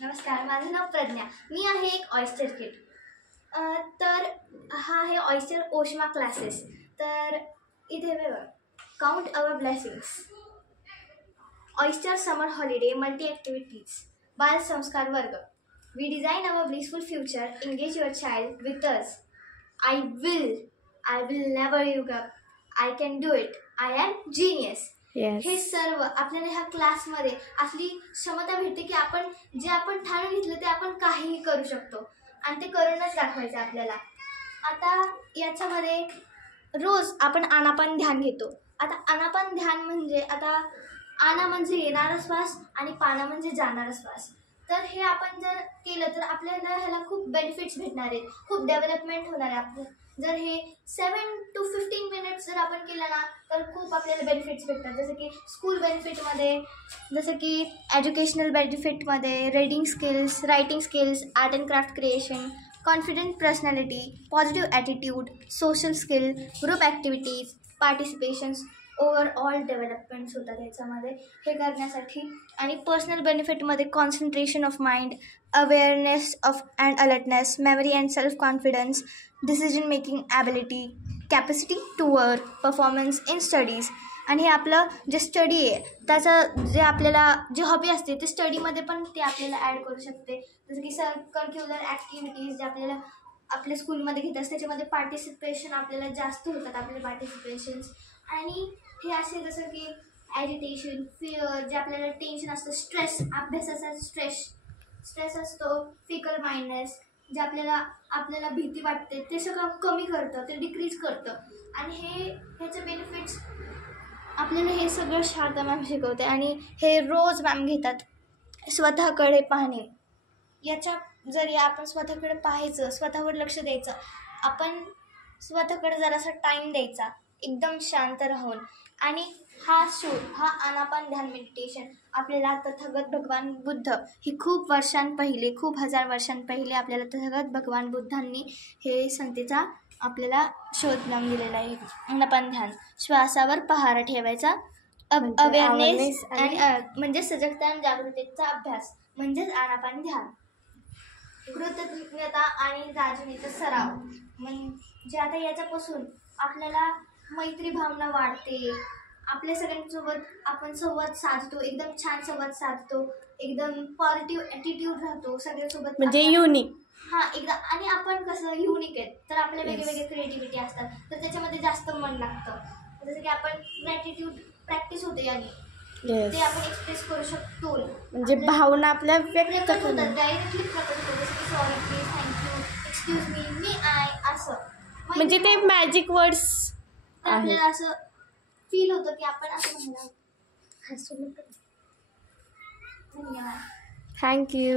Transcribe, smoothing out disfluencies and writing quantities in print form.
नमस्कार, माझं नाव प्रज्ञा. मी आहे एक ऑयस्टर किड. तर हा आहे ऑयस्टर ओशमा क्लासेस. तर इथे बघा, count our blessings, oyster summer holiday, multi activities, बाल संस्कार वर्ग. We design our blissful future, engage your child with us. I will never give up. I can do it. I am genius. हे सर्व आपल्याला ह्या क्लासमध्ये असली क्षमता भेटते की आपण जे आपण ठाणून घेतलं ते आपण काहीही करू शकतो आणि ते करूनच दाखवायचं आपल्याला. आता याच्यामध्ये रोज आपण आनापान ध्यान घेतो. आता आनापान ध्यान म्हणजे आता आना म्हणजे येणारा श्वास आणि पाना म्हणजे जाणारा श्वास. तर हे आपण जर केलं तर आपल्याला ह्याला खूप बेनिफिट्स भेटणार आहेत, खूप डेव्हलपमेंट होणार आहे आपलं. जर हे 7 to 15 मिनिट्स जर आपण केलं ना तर खूप आपल्याला बेनिफिट्स भेटतात. जसं की स्कूल बेनिफिटमध्ये, जसं की एज्युकेशनल बेनिफिटमध्ये, reading skills, writing skills, art and craft creation, confident personality, positive attitude, social skill, group activities, participations, overall developments होतात ह्याच्यामध्ये हे करण्यासाठी. आणि पर्सनल बेनिफिटमध्ये concentration of mind, awareness of and alertness, memory and self confidence, decision making ability, capacity to work, performance in studies. आणि हे आपलं जे स्टडी आहे त्याचं जे आपल्याला जे हॉबी असते ते स्टडीमध्ये पण ते आपल्याला ॲड करू शकते. जसं की करिक्युलर ॲक्टिव्हिटीज जे आपल्याला आपल्या स्कूलमध्ये घेतात त्याच्यामध्ये पार्टिसिपेशन आपल्याला जास्त होतात आपले पार्टिसिपेशन्स. आणि हे असे जसं की ॲजिटेशन, फिअर, जे आपल्याला टेन्शन असतं, स्ट्रेस, अभ्यासाचा स्ट्रेस असतो, फिकल माइंडनेस, जे आपल्याला भीती वाटते ते सगळं कमी करतं, ते डिक्रीज करतं. आणि ह्याचे बेनिफिट्स आपल्याला हे सगळं शारदा मॅम शिकवते. आणि हे रोज मॅम घेतात. स्वतःकडे पाहणे, याच्या जरी आपण स्वतःकडे पाहायचं, स्वतःवर लक्ष द्यायचं, आपण स्वतःकडे जरासा टाईम द्यायचा एकदम शांत राहून. आणि हा सूर, हा आनापान ध्यान मेडिटेशन आपल्याला तथागत भगवान बुद्ध ही खूप हजार वर्षां पहिले आपल्याला तथागत भगवान बुद्धांनी हे संगतीचा आपल्याला शोध लावून दिलेला आहे. आनापान ध्यान, श्वासावर पहारा ठेवायचा, अवेअरनेस आणि म्हणजे सजगता आणि जागृतीचा अभ्यास म्हणजेच आनापान ध्यान. कृतज्ञता आणि राजनीचा सराव, म्हणजे आता याच्यापासून आपल्याला मैत्री भावना वाढते, आपल्या सगळ्यांसोबत आपण संवाद साधतो, एकदम छान संवाद साधतो, एकदम पॉझिटिव्ह ॲटिट्यूड राहतो सगळ्यांसोबत, म्हणजे युनिक. एकदा आणि आपण कसं युनिक आहेत तर आपल्या वेगवेगळे क्रिएटिव्हिटी असतात तर त्याच्यामध्ये जास्त मन लागतं. जसं की आपण ग्रॅटिट्यूड प्रॅक्टिस होते आणि ते आपण एक्सप्रेस करू शकतो, म्हणजे भावना आपल्या व्यक्त होतात, डायरेक्टली प्रकट होतो. जसं की sorry, please, thank you, excuse me I, असं म्हणजे ते मॅजिक वर्ड्स आपल्याला असं फील होतं की आपण असं म्हणलं. धन्यवाद. थँक्यू.